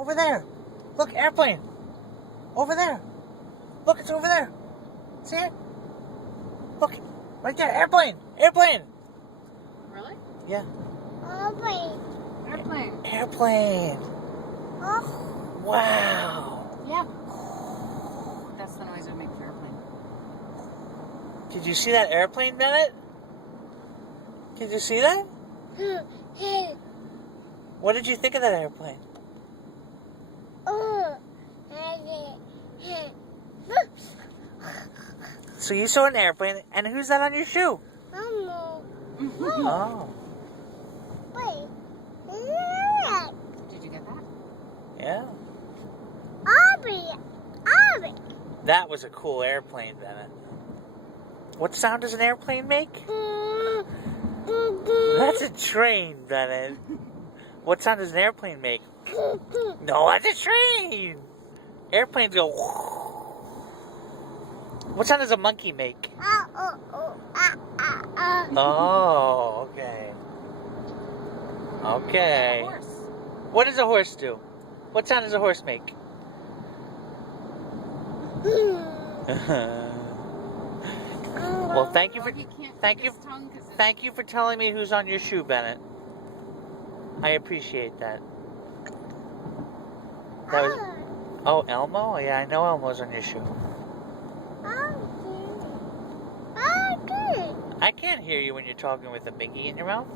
Over there. Look, airplane. Over there. Look, it's over there. See it? Look, right there. Airplane. Airplane. Really? Yeah. Airplane. Airplane. Oh. Wow. Yeah. That's the noise it would make for airplane. Did you see that airplane, Bennett? Did you see that? What did you think of that airplane? So you saw an airplane, and who's that on your shoe? Elmo. Oh. Wait. Did you get that? Yeah. Abby. That was a cool airplane, Bennett. What sound does an airplane make? That's a train, Bennett. What sound does an airplane make? No, that's a train. Airplanes go. What sound does a monkey make? Oh, okay. Okay. Horse. What does a horse do? What sound does a horse make? Well, thank you for thank you for telling me who's on your shoe, Bennett. I appreciate that. That was oh Elmo. Yeah, I know Elmo's on your shoe. I can't hear you when you're talking with a Mickey in your mouth.